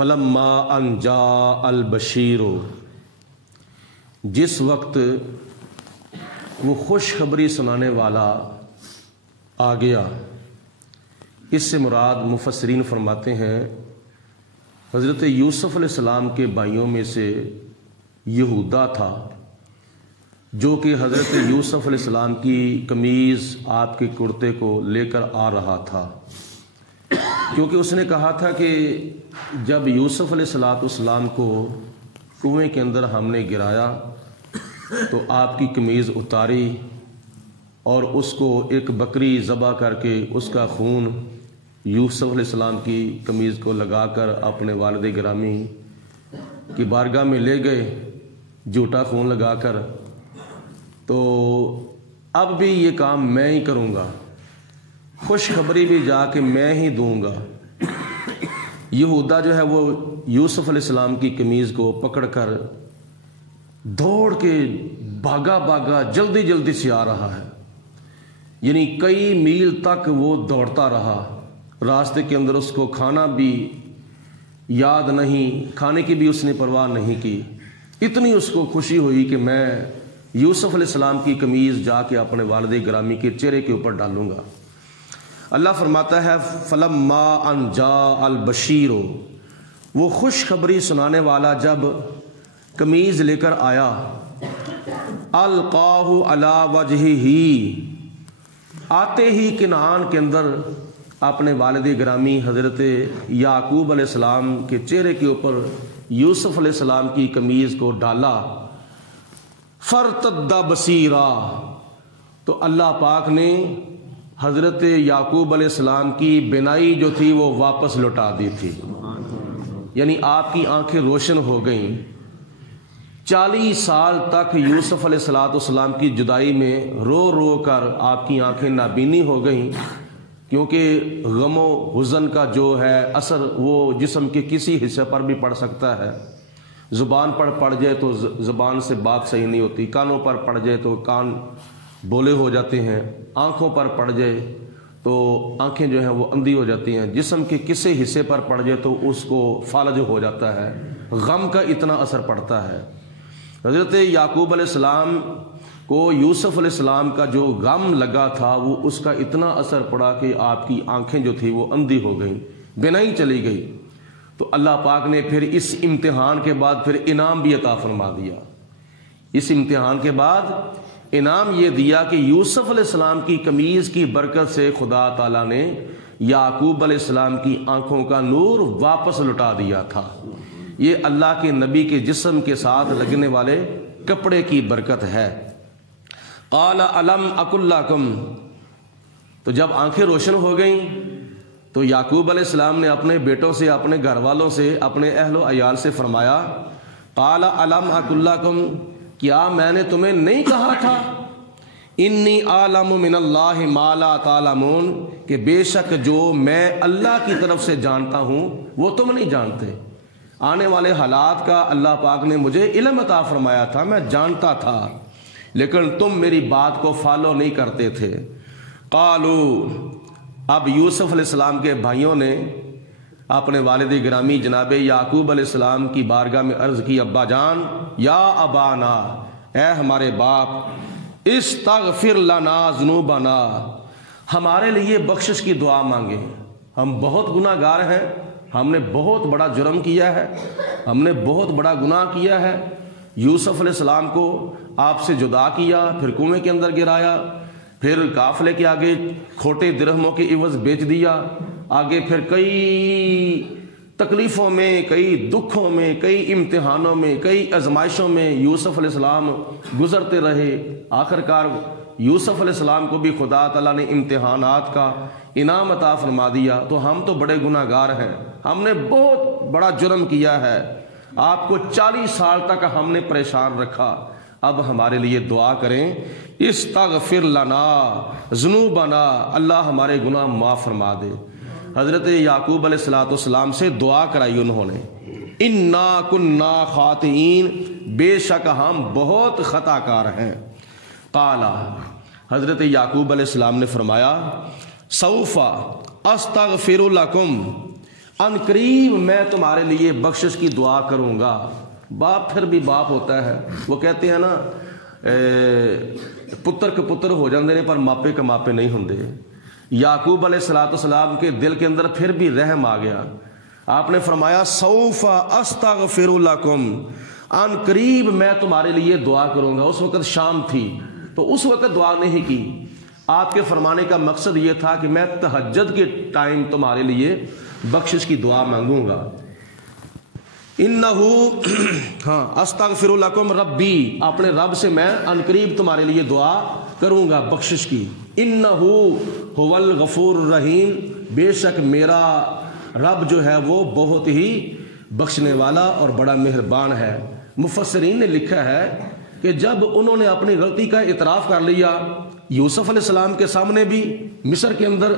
فلما ان جاء البشیر، جس وقت وہ خوشخبری سنانے والا آ گیا۔ اس سے مراد مفسرین فرماتے ہیں حضرت یوسف علیہ السلام کے بھائیوں میں سے یہودا تھا، جو کہ حضرت یوسف علیہ السلام کی قمیض آپ کے کرتے کو لے کر آ رہا تھا، کیونکہ اس نے کہا تھا کہ جب یوسف علیہ السلام کو کنویں کے اندر ہم نے گرایا تو آپ کی قمیض اتاری اور اس کو ایک بکری ذبح کر کے اس کا خون یوسف علیہ السلام کی قمیض کو لگا کر اپنے والد گرامی کی بارگاہ میں لے گئے، جھوٹا خون لگا کر۔ تو اب بھی یہ کام میں ہی کروں گا، خوشخبری بھی جا کے میں ہی دوں گا۔ یہودا جو ہے وہ یوسف علیہ السلام کی قمیض کو پکڑ کر دوڑ کے بھاگا جلدی جلدی سے آ رہا ہے، یعنی کئی میل تک وہ دوڑتا رہا۔ راستے کے اندر اس کو کھانا بھی یاد نہیں، کھانے کی بھی اس نے پرواہ نہیں کی، اتنی اس کو خوشی ہوئی کہ میں یوسف علیہ السلام کی قمیض جا کے اپنے والد گرامی کے چہرے کے اوپر ڈالوں گا۔ اللہ فرماتا ہے فلما ان جاء البشیر، وہ خوشخبری سنانے والا جب قمیض لے کر آیا، القاہ علی وجہہ، آتے ہی کنعان کے اندر اپنے والد گرامی حضرت یعقوب علیہ السلام کے چہرے کے اوپر یوسف علیہ السلام کی قمیض کو ڈالا، فرتد بصیرا، تو اللہ پاک نے حضرت یعقوب علیہ السلام کی بینائی جو تھی وہ واپس لوٹا دی تھی، یعنی آپ کی آنکھیں روشن ہو گئیں۔ 40 سال تک یوسف علیہ السلام کی جدائی میں رو رو کر آپ کی آنکھیں نابینی ہو گئیں، کیونکہ غم و حزن کا جو ہے اثر وہ جسم کے کسی حصے پر بھی پڑ سکتا ہے۔ زبان پر پڑ جائے تو زبان سے بات صحیح نہیں ہوتی، کانوں پر پڑ جائے تو کان بولے ہو جاتے ہیں، آنکھوں پر پڑ جائے تو آنکھیں جو ہیں وہ اندھی ہو جاتی ہیں، جسم کے کسی حصے پر پڑ جائے تو اس کو فالج ہو جاتا ہے، غم کا اتنا اثر پڑتا ہے۔ حضرت یعقوب علیہ السلام کو یوسف علیہ السلام کا جو غم لگا تھا وہ اس کا اتنا اثر پڑا کہ آپ کی آنکھیں جو تھی وہ اندھی ہو گئیں، بینائی چلی گئی۔ تو اللہ پاک نے پھر اس امتحان کے بعد پھر انعام بھی عطا فرما دیا۔ اس امتحان کے بعد انعام یہ دیا کہ یوسف علیہ السلام کی قمیض کی برکت سے خدا تعالیٰ نے یعقوب علیہ السلام کی آنکھوں کا نور واپس لوٹا دیا تھا۔ یہ اللہ کے نبی کے جسم کے ساتھ لگنے والے کپڑے کی برکت ہے۔ قال الم اقل لکم، تو جب آنکھیں روشن ہو گئیں تو یعقوب علیہ السلام نے اپنے بیٹوں سے، اپنے گھر والوں سے، اپنے اہل و عیال سے فرمایا، قال الم اقل لکم، کیا میں نے تمہیں نہیں کہا تھا انی اعلم من اللہ ما لا تعلمون، کہ بے شک جو میں اللہ کی طرف سے جانتا ہوں وہ تم نہیں جانتے۔ آنے والے حالات کا اللہ پاک نے مجھے علم عطا فرمایا تھا، میں جانتا تھا، لیکن تم میری بات کو فالو نہیں کرتے تھے۔ قالو، اب یوسف علیہ السلام کے بھائیوں نے اپنے والد گرامی جناب یعقوب علیہ السلام کی بارگاہ میں عرض کی، ابا جان، یا ابانا، اے ہمارے باپ، استغفر لنا ذنوبنا، ہمارے لیے بخشش کی دعا مانگے، ہم بہت گناہ گار ہیں، ہم نے بہت بڑا جرم کیا ہے، ہم نے بہت بڑا گناہ کیا ہے۔ یوسف علیہ السلام کو آپ سے جدا کیا، پھر کنویں کے اندر گرایا، پھر قافلے کے آگے کھوٹے درہموں کے عوض بیچ دیا، آگے پھر کئی تکلیفوں میں، کئی دکھوں میں، کئی امتحانوں میں، کئی آزمائشوں میں یوسف علیہ السلام گزرتے رہے۔ آخرکار یوسف علیہ السلام کو بھی خدا تعالیٰ نے امتحانات کا انعام عطا فرما دیا۔ تو ہم تو بڑے گناہ گار ہیں، ہم نے بہت بڑا جرم کیا ہے، آپ کو 40 سال تک ہم نے پریشان رکھا، اب ہمارے لیے دعا کریں، استغفر لنا ذنوبنا، اللہ ہمارے گناہ معاف فرما دے۔ حضرت یعقوب علیہ السلام سے دعا کرائی انہوں نے، انا کنا خاطئین، بے شک ہم بہت خطا کار ہیں۔ قال، حضرت یعقوب علیہ السلام نے فرمایا، سوف استغفر لکم، ان قریب میں تمہارے لیے بخشش کی دعا کروں گا۔ باپ پھر بھی باپ ہوتا ہے، وہ کہتے ہیں نا پتر کے پتر ہو جاندے نے پر ماپے کے ماپے نہیں ہوندے۔ یعقوب علیہ السلام کے دل کے اندر پھر بھی رحم آ گیا، آپ نے فرمایا سوف استغفر لکم، ان قریب میں تمہارے لیے دعا کروں گا۔ اس وقت شام تھی تو اس وقت دعا نہیں کی، آپ کے فرمانے کا مقصد یہ تھا کہ میں تہجد کے ٹائم تمہارے لیے بخشش کی دعا مانگوں گا۔ انہو استغفر لکم ربی، اپنے رب سے میں ان قریب تمہارے لیے دعا کروں گا بخشش کی۔ انہو هو الغفور الرحیم، بے شک میرا رب جو ہے وہ بہت ہی بخشنے والا اور بڑا مہربان ہے۔ مفسرین نے لکھا ہے کہ جب انہوں نے اپنی غلطی کا اعتراف کر لیا، یوسف علیہ السلام کے سامنے بھی، مصر کے اندر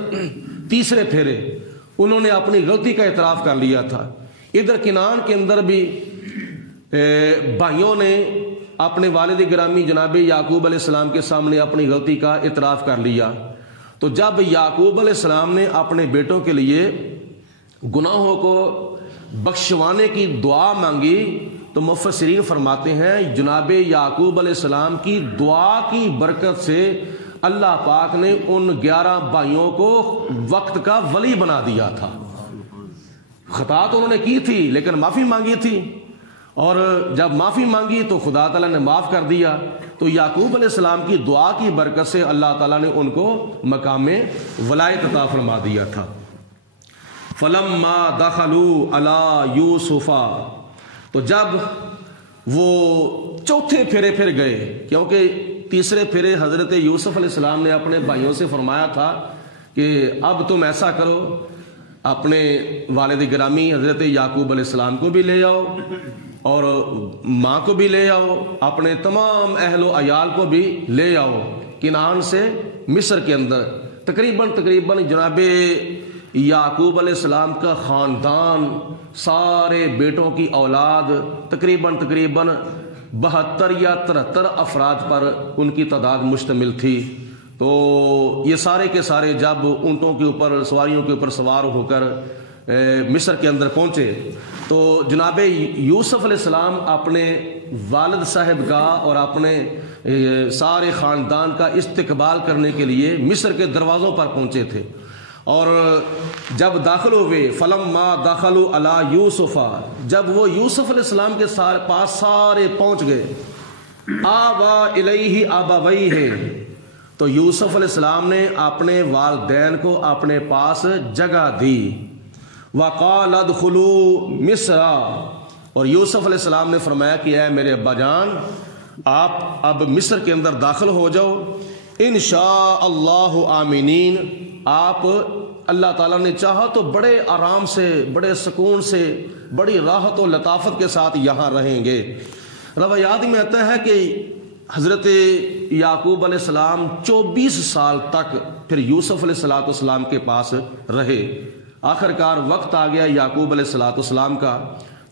تیسرے پھیرے انہوں نے اپنی غلطی کا اعتراف کر لیا تھا، ادھر کنعان کے اندر بھی بھائیوں نے اپنے والد گرامی جناب یعقوب علیہ السلام کے سامنے اپنی غلطی کا اعتراف کر لیا۔ تو جب یعقوب علیہ السلام نے اپنے بیٹوں کے لیے گناہوں کو بخشوانے کی دعا مانگی تو مفسرین فرماتے ہیں جناب یعقوب علیہ السلام کی دعا کی برکت سے اللہ پاک نے ان 11 بھائیوں کو وقت کا ولی بنا دیا تھا۔ خطا تو انہوں نے کی تھی لیکن معافی مانگی تھی، اور جب معافی مانگی تو خدا تعالیٰ نے معاف کر دیا۔ تو یعقوب علیہ السلام کی دعا کی برکت سے اللہ تعالیٰ نے ان کو مقام ولایت عطا فرما دیا تھا۔ فلما دخلوا علی یوسف، تو جب وہ چوتھے پھیرے پھر گئے، کیونکہ تیسرے پھیرے حضرت یوسف علیہ السلام نے اپنے بھائیوں سے فرمایا تھا کہ اب تم ایسا کرو، اپنے والد گرامی حضرت یعقوب علیہ السلام کو بھی لے آؤ اور ماں کو بھی لے آؤ، اپنے تمام اہل و عیال کو بھی لے آؤ کنعان سے مصر کے اندر۔ تقریباً جناب یعقوب علیہ السلام کا خاندان، سارے بیٹوں کی اولاد تقریباً 72 یا 73 افراد پر ان کی تعداد مشتمل تھی۔ تو یہ سارے کے سارے جب اونٹوں کے اوپر، سواریوں کے اوپر سوار ہو کر مصر کے اندر پہنچے تو جناب یوسف علیہ السلام اپنے والد صاحب کا اور اپنے سارے خاندان کا استقبال کرنے کے لیے مصر کے دروازوں پر پہنچے تھے، اور جب داخل ہوئے فلما دخلوا علی یوسف، جب وہ یوسف علیہ السلام کے پاس سارے پہنچ گئے، آوا الیہ ابویہ، تو یوسف علیہ السلام نے اپنے والدین کو اپنے پاس جگہ دی۔ وقال ادخلوا مصر، اور یوسف علیہ السلام نے فرمایا کہ اے میرے ابا جان، آپ اب مصر کے اندر داخل ہو جاؤ، انشاء اللہ آمینین، آپ اللہ تعالیٰ نے چاہا تو بڑے آرام سے، بڑے سکون سے، بڑی راحت و لطافت کے ساتھ یہاں رہیں گے۔ روایات میں آتا ہے کہ حضرت یعقوب علیہ السلام 24 سال تک پھر یوسف علیہ السلام کے پاس رہے۔ آخر کار وقت آ گیا یعقوب علیہ السلام کا،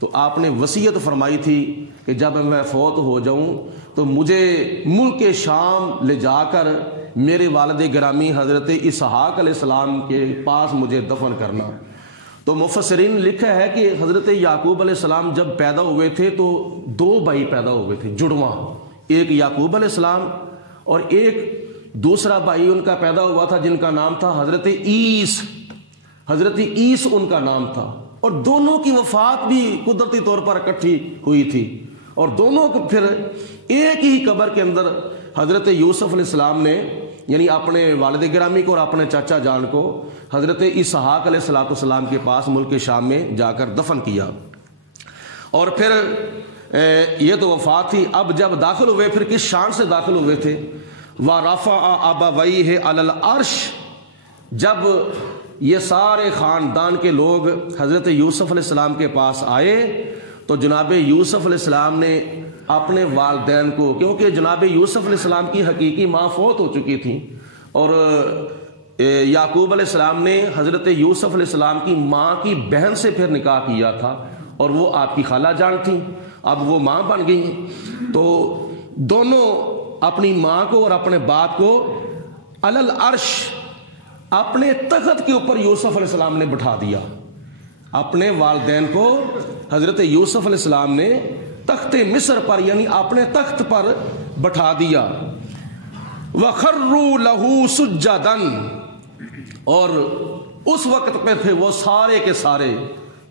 تو آپ نے وصیت فرمائی تھی کہ جب میں فوت ہو جاؤں تو مجھے ملک شام لے جا کر میرے والد گرامی حضرت اسحاق علیہ السلام کے پاس مجھے دفن کرنا۔ تو مفسرین نے لکھا ہے کہ حضرت یعقوب علیہ السلام جب پیدا ہوئے تھے تو 2 بھائی پیدا ہوئے تھے جڑواں، ایک یعقوب علیہ السلام اور ایک دوسرا بھائی ان کا پیدا ہوا تھا جن کا نام تھا حضرت عیس، حضرت عیس ان کا نام تھا، اور دونوں کی وفات بھی قدرتی طور پر اکٹھی ہوئی تھی، اور دونوں کو پھر ایک ہی قبر کے اندر حضرت یوسف علیہ السلام نے، یعنی اپنے والد گرامی کو اور اپنے چاچا جان کو حضرت اسحاق علیہ السلام کے پاس ملک شام میں جا کر دفن کیا۔ اور پھر یہ تو وفات تھی، اب جب داخل ہوئے پھر کس شان سے داخل ہوئے تھے، وَرَفَعَ أَبَوَيْهِ عَلَى الْعَرْشِ، جب یہ سارے خاندان کے لوگ حضرت یوسف علیہ السلام کے پاس آئے تو جناب یوسف علیہ السلام نے اپنے والدین کو، کیونکہ جناب یوسف علیہ السلام کی حقیقی ماں فوت ہو چکی تھی، اور یعقوب علیہ السلام نے حضرت یوسف علیہ السلام کی ماں کی بہن سے پھر نکاح کیا تھا، اور وہ آپ کی خالہ جان تھیں، اب وہ ماں بن گئی، تو دونوں اپنی ماں کو اور اپنے باپ کو علی العرش، اپنے تخت کے اوپر یوسف علیہ السلام نے بٹھا دیا۔ اپنے والدین کو حضرت یوسف علیہ السلام نے تخت مصر پر یعنی اپنے تخت پر بٹھا دیا. وَخَرُّوا لَهُ سُجَّدًا، اور اس وقت پہ تھے وہ سارے کے سارے،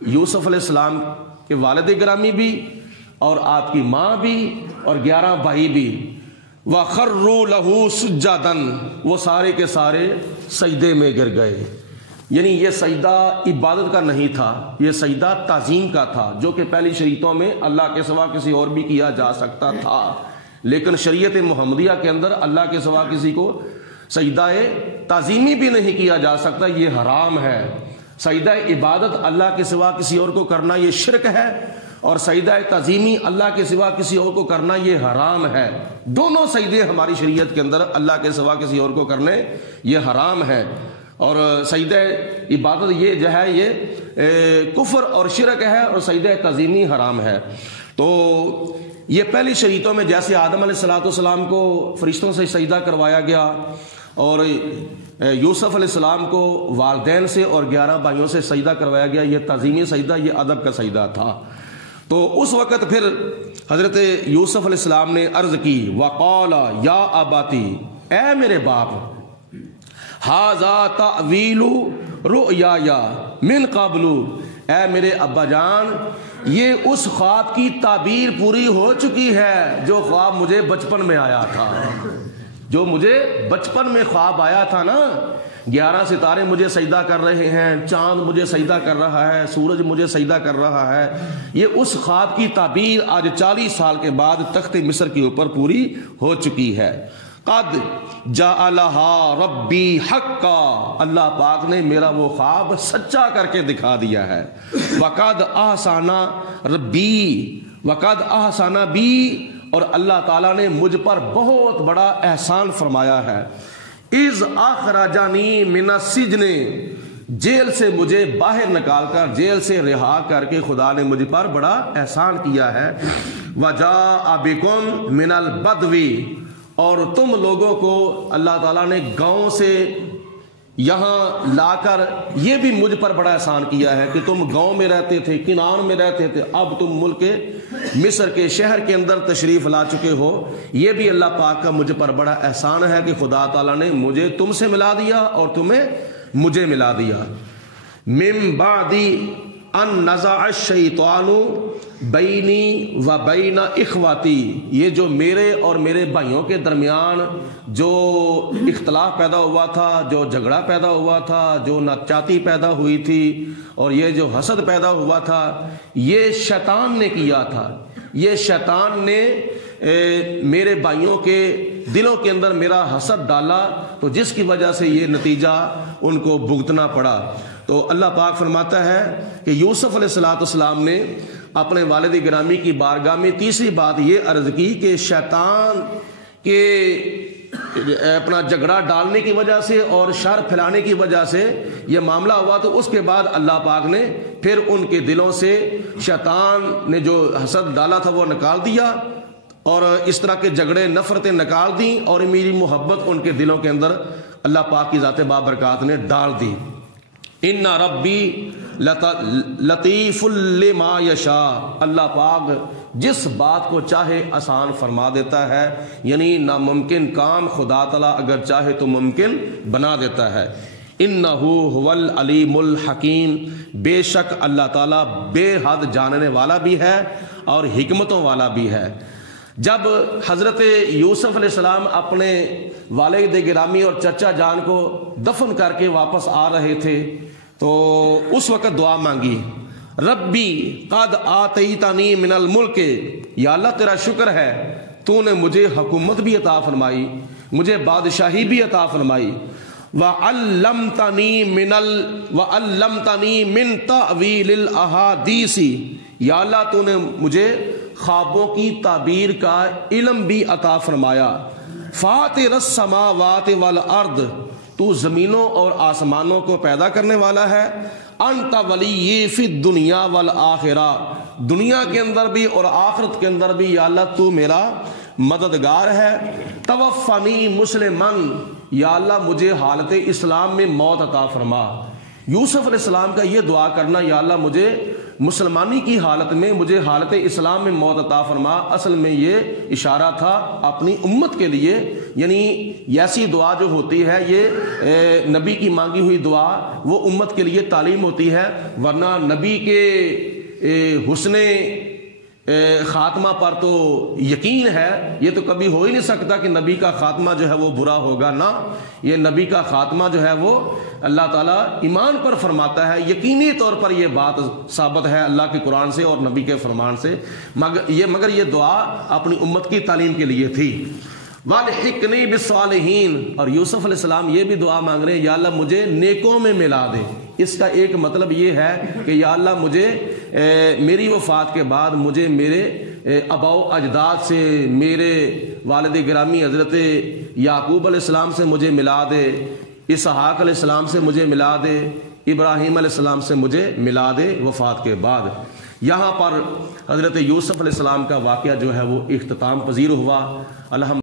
یوسف علیہ السلام کے والد گرامی بھی اور آپ کی ماں بھی اور 11 بھائی بھی. وَخَرُّوا لَهُ سُجَّدًا، وہ سارے کے سارے سجدے میں گر گئے. یعنی یہ سجدہ عبادت کا نہیں تھا، یہ سجدہ تعظیم کا تھا، جو کہ پہلی شریعتوں میں اللہ کے سوا کسی اور بھی کیا جا سکتا تھا، لیکن شریعت محمدیہ کے اندر اللہ کے سوا کسی کو سجدہ تعظیمی بھی نہیں کیا جا سکتا، یہ حرام ہے. سجدہ عبادت اللہ کے سوا کسی اور کو کرنا یہ شرک ہے، اور سجدہ تعظیمی اللہ کے سوا کسی اور کو کرنا یہ حرام ہے. دونوں سجدے ہماری شریعت کے اندر اللہ کے سوا کسی اور کو کرنے یہ حرام ہے. اور سجدہ عبادت یہ جو ہے یہ کفر اور شرک ہے، اور سجدہ تعظیمی حرام ہے. تو یہ پہلی شریعتوں میں جیسے آدم علیہ السلام کو فرشتوں سے سجدہ کروایا گیا، اور یوسف علیہ السلام کو والدین سے اور 11 بھائیوں سے سجدہ کروایا گیا، یہ تعظیمی سجدہ، یہ ادب کا سجدہ تھا. تو اس وقت پھر حضرت یوسف علیہ السلام نے عرض کی، وقال یا اباتی، اے میرے باپ، ھذا تأویل رؤیایا من قبل، اے میرے ابا جان، یہ اس خواب کی تعبیر پوری ہو چکی ہے جو خواب مجھے بچپن میں آیا تھا. جو مجھے بچپن میں خواب آیا تھا نا، 11 ستارے مجھے سجدہ کر رہے ہیں، چاند مجھے سجدہ کر رہا ہے، سورج مجھے سجدہ کر رہا ہے، یہ اس خواب کی تعبیر آج 40 سال کے بعد تخت مصر کے اوپر پوری ہو چکی ہے. قد جعلہا ربی حقا، اللہ پاک نے میرا وہ خواب سچا کر کے دکھا دیا ہے. وقد احسن ربی، وقد احسن بی، اور اللہ تعالیٰ نے مجھ پر بہت بڑا احسان فرمایا ہے. اذ اخرجنی من السجن، جیل سے مجھے باہر نکال کر، جیل سے رہا کر کے خدا نے مجھ پر بڑا احسان کیا ہے. وجاء بکم من البدو، اور تم لوگوں کو اللہ تعالیٰ نے گاؤں سے یہاں لا کر یہ بھی مجھ پر بڑا احسان کیا ہے کہ تم گاؤں میں رہتے تھے، کنعان میں رہتے تھے، اب تم ملک مصر کے شہر کے اندر تشریف لا چکے ہو. یہ بھی اللہ پاک کا مجھ پر بڑا احسان ہے کہ خدا تعالیٰ نے مجھے تم سے ملا دیا اور تمہیں مجھے ملا دیا. من بعد ان نزع الشیطان بینی و بین اخواتی، یہ جو میرے اور میرے بھائیوں کے درمیان جو اختلاف پیدا ہوا تھا، جو جھگڑا پیدا ہوا تھا، جو ناچاتی پیدا ہوئی تھی، اور یہ جو حسد پیدا ہوا تھا، یہ شیطان نے کیا تھا. یہ شیطان نے میرے بھائیوں کے دلوں کے اندر میرا حسد ڈالا، تو جس کی وجہ سے یہ نتیجہ ان کو بھگتنا پڑا. تو اللہ پاک فرماتا ہے کہ یوسف علیہ السلام نے اپنے والد گرامی کی بارگاہ میں تیسری بات یہ عرض کی کہ شیطان کے اپنا جھگڑا ڈالنے کی وجہ سے اور شر پھیلانے کی وجہ سے یہ معاملہ ہوا. تو اس کے بعد اللہ پاک نے پھر ان کے دلوں سے شیطان نے جو حسد ڈالا تھا وہ نکال دیا، اور اس طرح کے جھگڑے نفرتیں نکال دیں، اور میری محبت ان کے دلوں کے اندر اللہ پاک کی ذات بابرکات نے ڈال دی. ان ربی لطیف لما یشاء، اللہ پاک جس بات کو چاہے آسان فرما دیتا ہے، یعنی ناممکن کام خدا تعالیٰ اگر چاہے تو ممکن بنا دیتا ہے. انہ هو العلیم الحکیم، بے شک اللہ تعالیٰ بے حد جاننے والا بھی ہے اور حکمتوں والا بھی ہے. جب حضرت یوسف علیہ السلام اپنے والد گرامی اور چچا جان کو دفن کر کے واپس آ رہے تھے تو اس وقت دعا مانگی، ربی قد آتیتنی من الملک، یا اللہ تیرا شکر ہے تو نے مجھے حکومت بھی عطا فرمائی، مجھے بادشاہی بھی عطا فرمائی. وعلمتنی من تأویل الاحادیث، یا اللہ تو نے مجھے خوابوں کی تعبیر کا علم بھی عطا فرمایا. فاطر السماوات والارض، تو زمینوں اور آسمانوں کو پیدا کرنے والا ہے. انت ولی فی الدنیا والآخرہ، دنیا کے اندر بھی اور آخرت کے اندر بھی یا اللہ تو میرا مددگار ہے. توفنی مسلمن، یا اللہ مجھے حالت اسلام میں موت عطا فرما. یوسف علیہ السلام کا یہ دعا کرنا، یا اللہ مجھے مسلمانی کی حالت میں، مجھے حالت اسلام میں موت عطا فرما، اصل میں یہ اشارہ تھا اپنی امت کے لیے. یعنی ایسی دعا جو ہوتی ہے یہ نبی کی مانگی ہوئی دعا وہ امت کے لیے تعلیم ہوتی ہے، ورنہ نبی کے حسن خاتمہ پر تو یقین ہے، یہ تو کبھی ہو ہی نہیں سکتا کہ نبی کا خاتمہ جو ہے وہ برا ہوگا. نہ، یہ نبی کا خاتمہ جو ہے وہ اللہ تعالیٰ ایمان پر فرماتا ہے، یقینی طور پر یہ بات ثابت ہے اللہ کے قرآن سے اور نبی کے فرمان سے. مگر یہ دعا اپنی امت کی تعلیم کے لیے تھی. وَالْحِقْنِي بِالصَّالِحِينَ، اور یوسف علیہ السلام یہ بھی دعا مانگ رہے ہیں، یا اللہ مجھے نیکوں میں ملا دے. اس کا ایک مطلب یہ ہے کہ یا اللہ مجھے میری وفات کے بعد مجھے میرے آباء و اجداد سے، میرے والد گرامی حضرت یعقوب علیہ السلام سے مجھے ملا دے، اسحاق علیہ السلام سے مجھے ملا دے، ابراہیم علیہ السلام سے مجھے ملا دے وفات کے بعد. یہاں پر حضرت یوسف علیہ السلام کا واقعہ جو ہے وہ اختتام پذیر ہوا. الحمد